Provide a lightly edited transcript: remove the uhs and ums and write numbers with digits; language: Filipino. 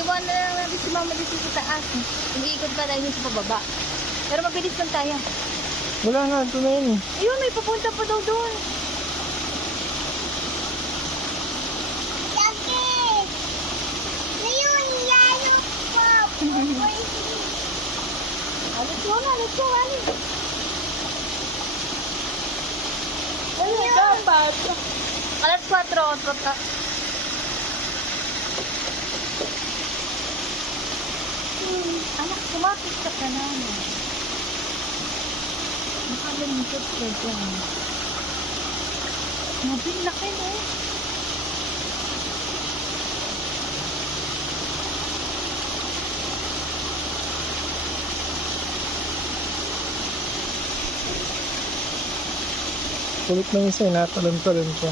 Iwan na lang natin si mama dito sa taas. Umiikot ka tayo sa pababa. Pero mabilis lang tayo. Wala na, ito na yun eh. Ayun, may papunta pa daw doon. Let's go na, let's go, Ali. Ano dapat? Alas 4, otro ta. Anak, kumapit ka ka na. Nakalungkot ka dyan. Mabilaki, no? Kulit ng isa, natalon-talon siya.